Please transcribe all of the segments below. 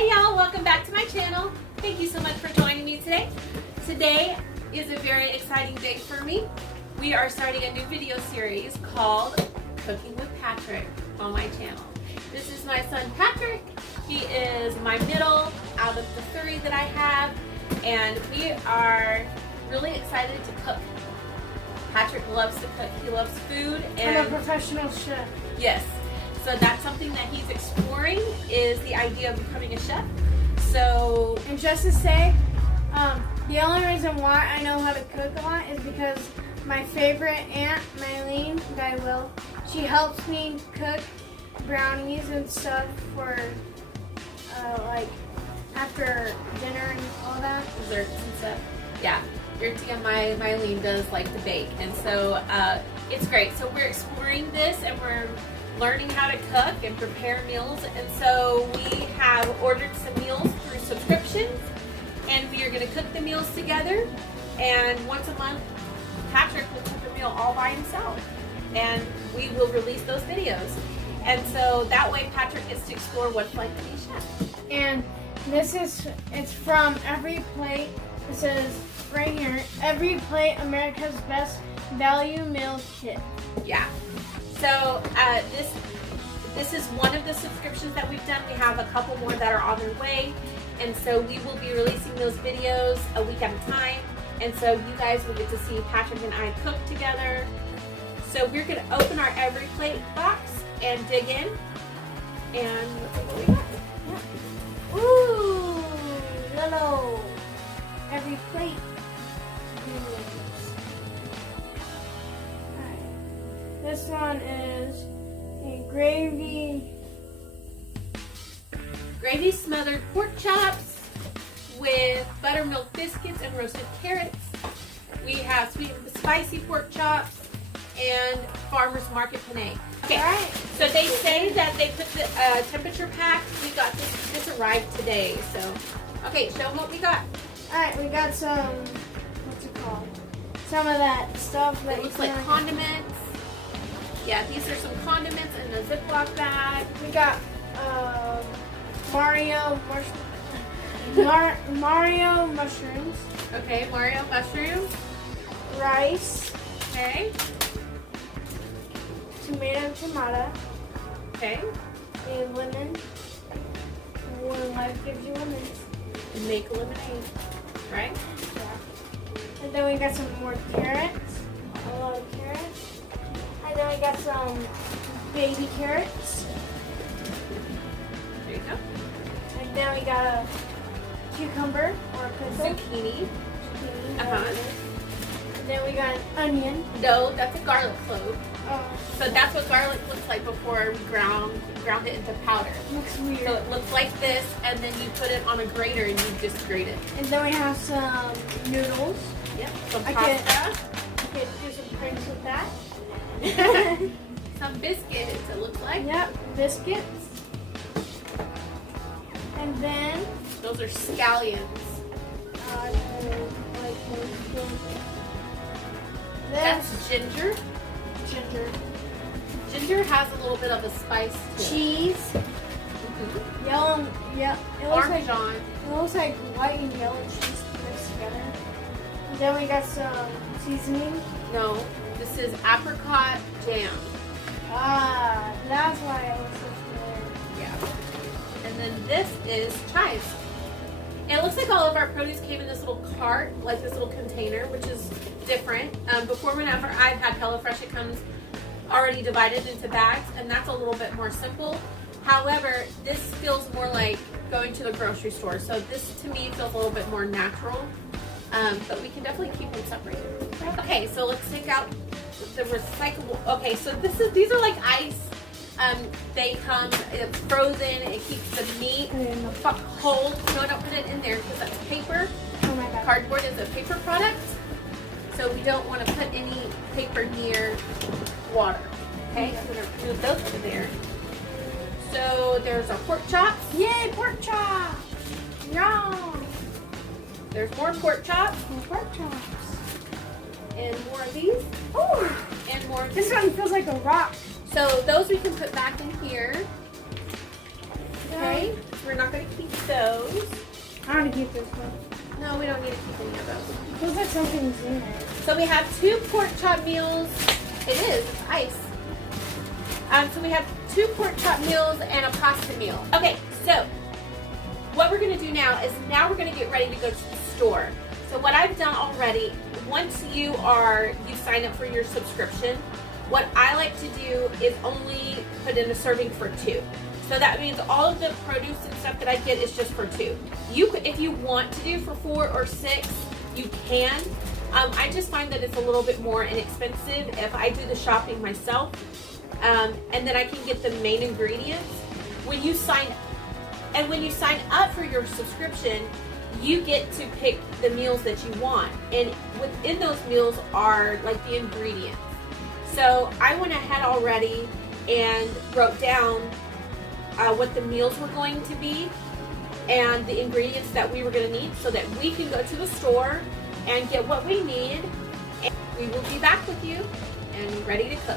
Hey y'all, welcome back to my channel. Thank you so much for joining me today. Today is a very exciting day for me. We are starting a new video series called Cooking with Patrick on my channel. This is my son Patrick. He is my middle out of the three that I have, and we are really excited to cook. Patrick loves to cook. He loves food. And I'm a professional chef. Yes. So that's something that he's exploring, is the idea of becoming a chef. So, And just to say, the only reason why I know how to cook a lot is because my favorite aunt, Mylene, she helps me cook brownies and stuff for like after dinner and all that. desserts and stuff. Yeah, your tia Mylene does like to bake, and so it's great. So we're exploring this, and we're learning how to cook and prepare meals. And so we have ordered some meals through subscriptions, and we are going to cook the meals together. And once a month, Patrick will cook a meal all by himself, and we will release those videos. And so that way Patrick gets to explore what it's like to be a chef. And it's from Every Plate. It says right here, Every Plate, America's Best Value Meal Kit. Yeah. So this is one of the subscriptions that we've done. We have a couple more that are on their way, and so we will be releasing those videos a week at a time. And so you guys will get to see Patrick and I cook together. So we're going to open our Every Plate box and dig in, and let's see what we got. Yeah. Ooh, little Every Plate. This one is a gravy Smothered pork chops with buttermilk biscuits and roasted carrots. We have sweet and spicy pork chops and farmer's market penne. Okay, All right. so they say that they put the temperature pack. We got this arrived today. So, okay, show them what we got. Alright, we got some, what's it called? Some of that stuff that It looks like condiments. Yeah, these are some condiments in a Ziploc bag. We got Mario mushrooms, Okay, Mario mushrooms. rice, Okay, tomato, okay. a lemon. When life gives you lemons. And make a lemonade, right? Yeah. And then we got some more carrots, a lot of carrots. And then we got some baby carrots. There you go. And then we got a cucumber or a pickle. Zucchini. Zucchini. And then we got an onion. No, that's a garlic clove. Oh, So that's what garlic looks like before we ground it into powder. looks weird. So it looks like this, and then you put it on a grater and you just grate it. And then we have some noodles. Yep. Some I pasta. You could do some pranks with that. Some biscuits, it looks like. Yep, biscuits. And then Those are scallions. I don't like those. That's ginger. ginger, Ginger has a little bit of a spice to it. cheese, Mhm. yellow. Yeah, it Parmesan. looks like white and yellow cheese mixed together. And then we got some seasoning. No, this is apricot jam. Ah, that's why it looks so Yeah. And then this is chives. And it looks like all of our produce came in this little cart, like this little container, which is different. Before, whenever I've had HelloFresh, it comes already divided into bags, and that's a little bit more simple. However, this feels more like going to the grocery store. So this, to me, feels a little bit more natural. But we can definitely keep them separated. Okay, so let's take out the recyclable. Okay, so these are like ice. They come, it's frozen, it keeps the meat whole. No, don't put it in there because that's paper. Oh my god. Cardboard is a paper product, so we don't want to put any paper near water. Okay, so we're going to move those over there. So there's our pork chops. Yay, pork chop! Yum! There's more pork chops More pork chops. and more of these Ooh, and more of this these. one feels like a rock. So those we can put back in here. Okay, so we're not going to keep those. I want to keep this one. No, we don't need to keep any of those. It feels like something's in it. So we have 2 pork chop meals. It is. It's ice. So we have 2 pork chop meals and a pasta meal. Okay, so what we're going to do now is we're going to get ready to go to the store. So what I've done already, once you sign up for your subscription, what I like to do is only put in a serving for 2. So that means all of the produce and stuff that I get is just for 2. You could, if you want to do for 4 or 6, you can. I just find that it's a little bit more inexpensive if I do the shopping myself, and then I can get the main ingredients. When you sign up for your subscription, you get to pick the meals that you want, and within those meals are like the ingredients. So I went ahead already and wrote down what the meals were going to be and the ingredients that we were going to need so that we can go to the store and get what we need, and we will be back with you and ready to cook.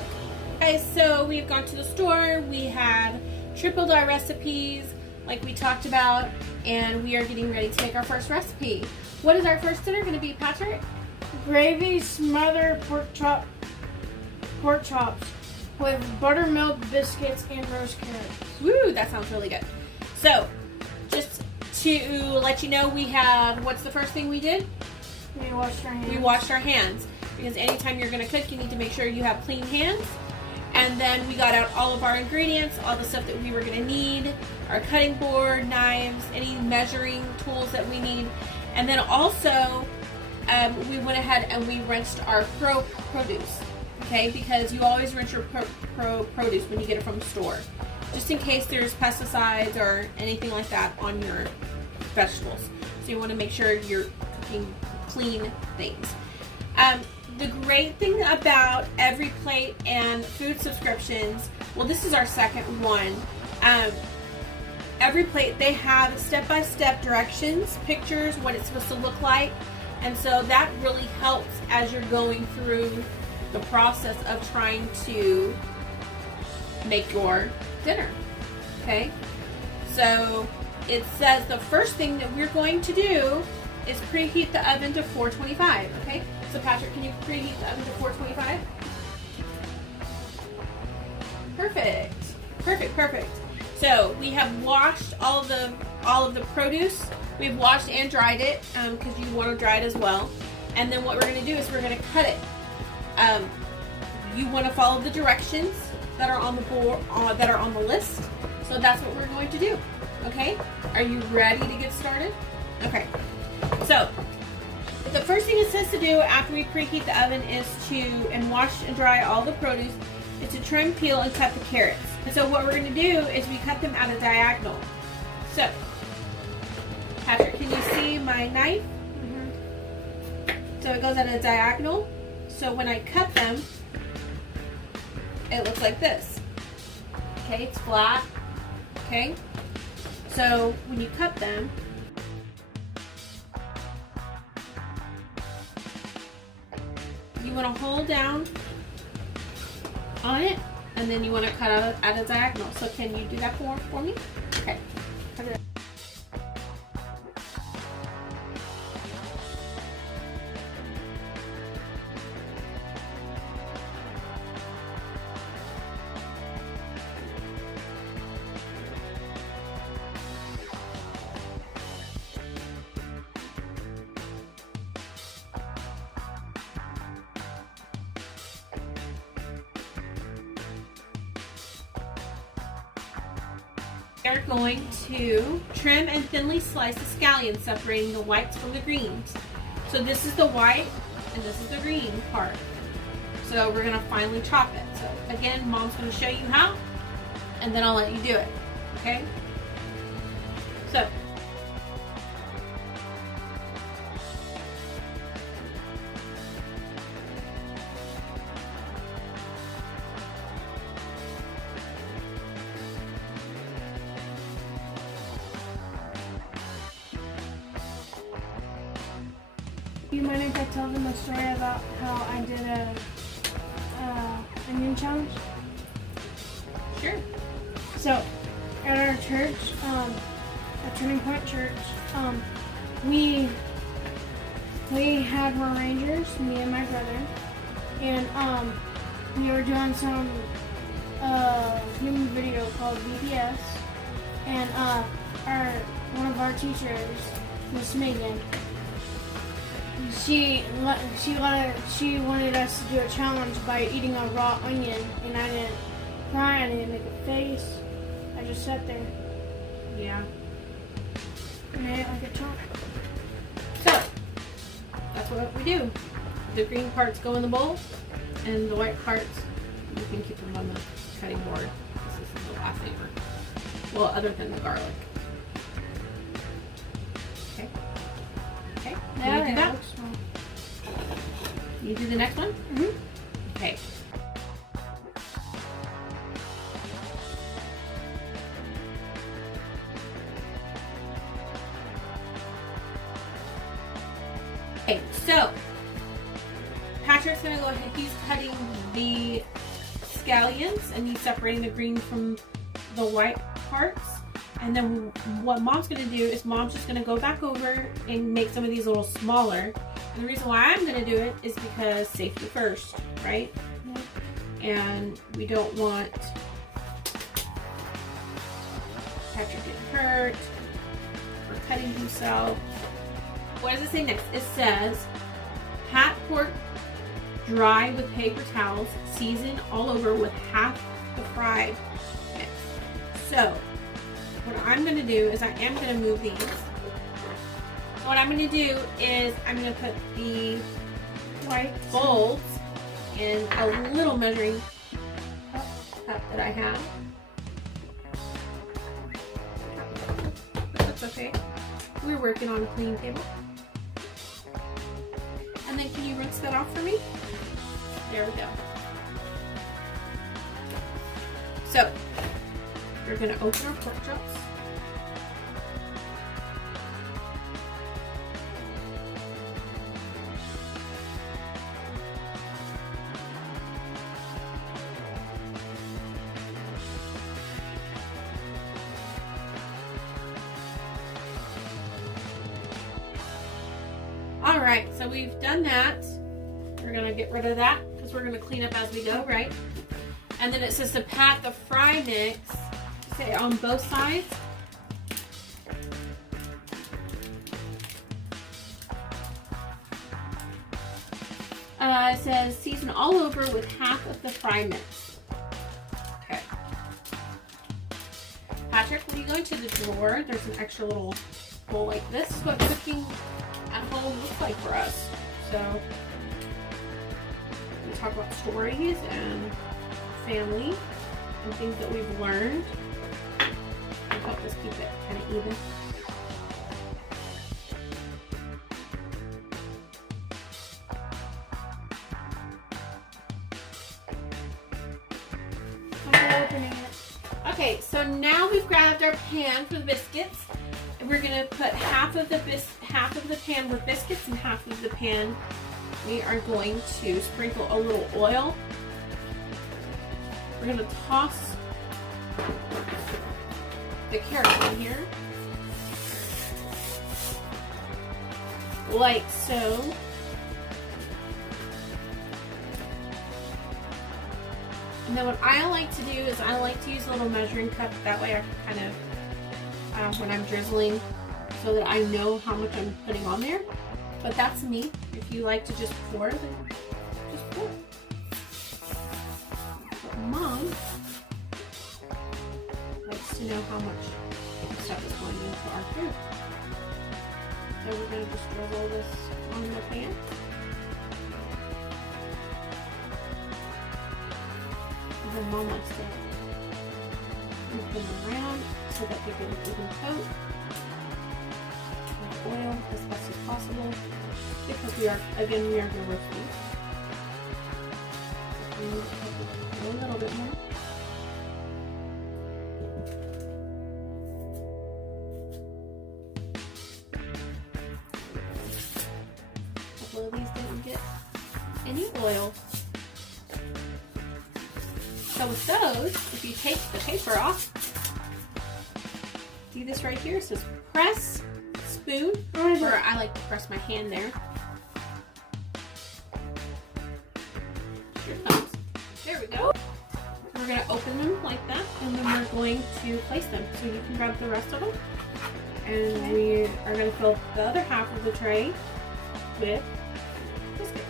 Okay, so we've gone to the store. We have tripled our recipes like we talked about, and we are getting ready to make our first recipe. What is our first dinner going to be, Patrick? Gravy smothered pork chops with buttermilk biscuits and roast carrots. Woo, that sounds really good. So, just to let you know, we have, what's the first thing we did? We washed our hands. We washed our hands, because anytime you're going to cook, you need to make sure you have clean hands. And then we got out all of our ingredients, all the stuff that we were going to need, our cutting board, knives, any measuring tools that we need. And then also, we went ahead and we rinsed our produce, okay? Because you always rinse your produce when you get it from the store, just in case there's pesticides or anything like that on your vegetables. So you want to make sure you're cooking clean things. The great thing about Every Plate and food subscriptions, well, this is our second one. Every Plate, they have step-by-step directions, pictures, what it's supposed to look like. And so that really helps as you're going through the process of trying to make your dinner. Okay? So it says the first thing that we're going to do is preheat the oven to 425. Okay? So Patrick, can you preheat the oven to 425? Perfect. Perfect, perfect. So we have washed all of the produce. We've washed and dried it because you want to dry it as well. And then what we're going to do is we're going to cut it. You want to follow the directions that are on the board, that are on the list. So that's what we're going to do. Okay? Are you ready to get started? Okay. So the first thing it says to do after we preheat the oven is to wash and dry all the produce, is to trim, peel, and cut the carrots. And so what we're going to do is we cut them at a diagonal. So, Patrick, can you see my knife? So it goes at a diagonal. So when I cut them, it looks like this. Okay, it's flat. Okay. So when you cut them, you want to hold down on it, and then you want to cut out at a diagonal. So can you do that for me? Okay. We're going to trim and thinly slice the scallions, separating the whites from the greens. So this is the white and this is the green part. So we're going to finely chop it. So again, Mom's going to show you how, and then I'll let you do it. Okay? So You mind if I tell them a story about how I did a onion challenge? sure. So, at our church, at Turning Point Church. We had more Rangers, me and my brother, and we were doing some human video called BPS, and one of our teachers, Miss Megan, she wanted us to do a challenge by eating a raw onion, and I didn't cry, I didn't make a face, I just sat there. Yeah. And I ate like a chunk. So, that's what we do. The green parts go in the bowl, and the white parts, you can keep them on the cutting board. This is the last flavor. Well, other than the garlic. Okay. Okay. Can you do that? You do the next one? Mm-hmm. Okay. Okay, so Patrick's gonna go ahead. He's cutting the scallions and he's separating the green from the white parts. And then what Mom's gonna do is Mom's just gonna go back over and make some of these a little smaller. And the reason why I'm gonna do it is because safety first, right? And we don't want Patrick getting hurt or cutting himself. What does it say next? It says, pat pork dry with paper towels, season all over with half the fried mix. So, what I'm going to do is I am going to move these. So what I'm going to do is I'm going to put the white bowls in a little measuring cup that I have. That's okay. We're working on a clean table. And then can you rinse that off for me? There we go. So, we're going to open our pork chops. Alright, so we've done that. We're going to get rid of that because we're going to clean up as we go, right? And then it says to pat the fry mix, say on both sides. It says season all over with half of the fry mix. Okay. Patrick, when you go into the drawer, there's an extra little bowl like this. This is what cooking at home looks like for us. So we talk about stories and family and things that we've learned. It'll help us keep it kind of even. I'm opening it. Okay, so now we've grabbed our pan for the biscuits. And we're gonna put half of the pan with biscuits and half of the pan we are going to sprinkle a little oil. We're gonna toss the carrots in here, like so. And then what I like to do is I like to use a little measuring cup. That way I can kind of, when I'm drizzling, so that I know how much I'm putting on there. But that's me. If you like to just pour, then just pour. But Mom likes to know how much stuff is going into our food. So we're going to just drizzle this on the pan. And then Mom likes to move them around so that they get an even coat. Oil as best as possible because we are going to roast these. So a little bit more. A couple of these didn't get any oil. So with those, if you take the paper off, see this right here? It says press spoon, or I like to press my hand there. Here it comes. There we go. We're going to open them like that, and then we're going to place them. So you can grab the rest of them. And we are going to fill the other half of the tray with biscuits.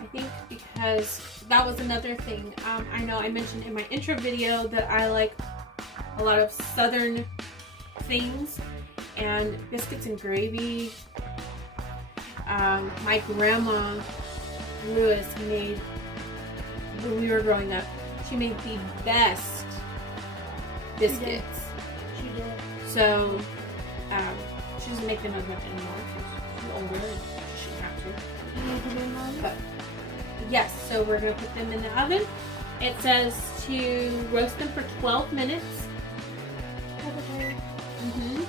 I think because that was another thing. I know I mentioned in my intro video that I like a lot of southern things, and biscuits and gravy. My grandma Lewis made, when we were growing up, she made the best biscuits. She did. So she doesn't make them as much anymore. She's older and she shouldn't have to. But yes, so we're gonna put them in the oven. It says to roast them for 12 minutes. Mm-hmm.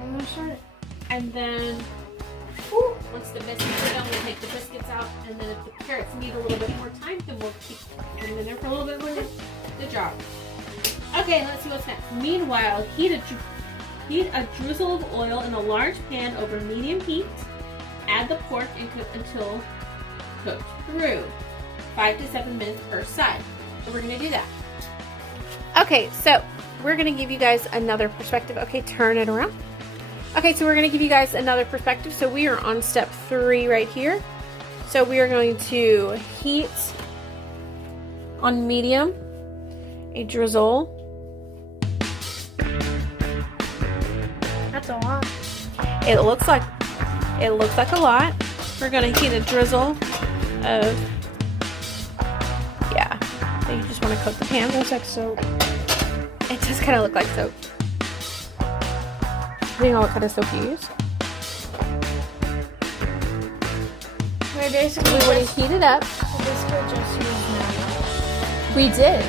I'm gonna start it. And then once the biscuits are done, we'll take the biscuits out, and then if the carrots need a little bit more time, then we'll keep them in there for a little bit longer. Good job. Okay, let's see what's next. Meanwhile, heat a drizzle of oil in a large pan over medium heat. Add the pork and cook until cooked through. 5 to 7 minutes per side. So we're going to do that. Okay, so we're going to give you guys another perspective. Okay, turn it around. Okay, so we're going to give you guys another perspective. So we are on step 3 right here. So we are going to heat on medium a drizzle. That's a lot. It looks like a lot. We're going to heat a drizzle of, yeah. So you just want to coat the pan. Looks like soap. It does kind of look like soap. Depending on what kind of soap you use. We basically We want to heat it up. just use math. We did.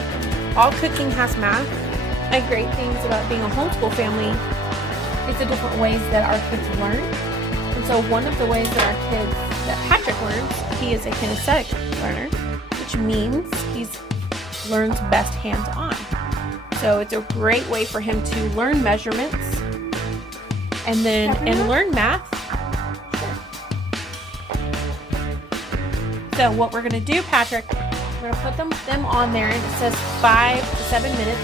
All cooking has math. My great things about being a homeschool family is the different ways that our kids learn. And so one of the ways that our kids, that Patrick learns, he is a kinesthetic learner, which means he learns best hands-on. So it's a great way for him to learn measurements and learn math. So what we're going to do, Patrick, we're going to put them on there, and it says 5 to 7 minutes.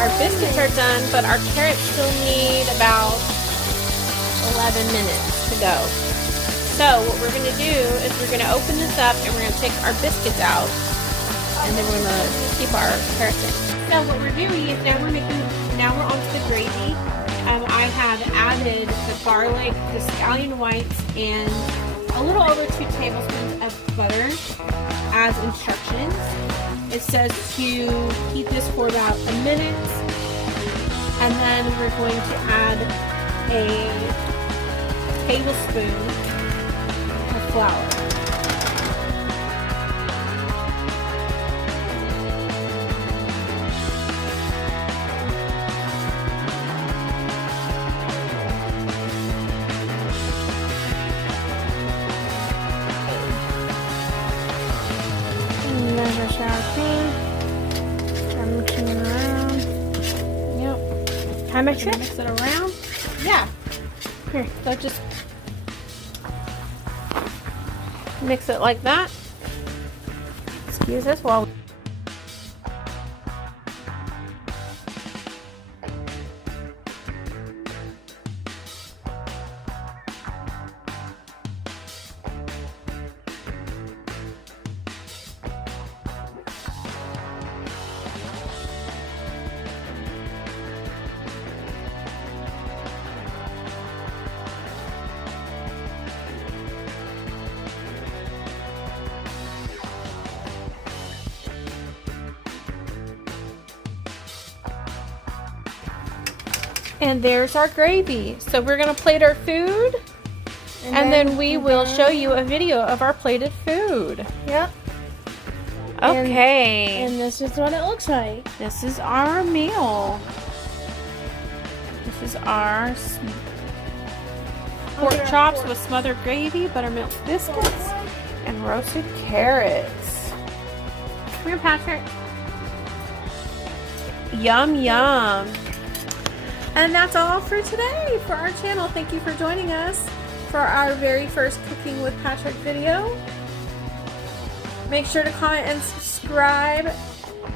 Our biscuits are done, but our carrots still need about 11 minutes to go. So what we're going to do is we're going to open this up, and we're going to take our biscuits out, and then we're going to keep our carrots in. So what we're doing is now we're onto the gravy. I have added the garlic, the scallion whites, and a little over 2 tablespoons of butter as instructions. It says to heat this for about a minute, and then we're going to add a tablespoon of flour. I'm mixing it around. Yep. Can I mix it? Mix it around. Yeah. Here, so just mix it like that. Excuse us while and there's our gravy. So we're gonna plate our food, and then we will show you a video of our plated food. Yep. Okay. And this is what it looks like. This is our meal. This is our pork chops with smothered gravy, buttermilk biscuits, and roasted carrots. Come here, Patrick. Yum, yum. And that's all for today for our channel. Thank you for joining us for our very first Cooking with Patrick video. Make sure to comment and subscribe.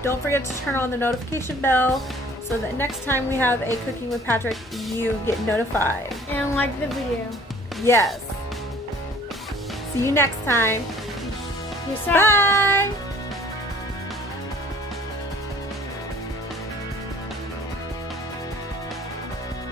Don't forget to turn on the notification bell so that next time we have a Cooking with Patrick, you get notified. And like the video. Yes. See you next time. Peace out. Bye.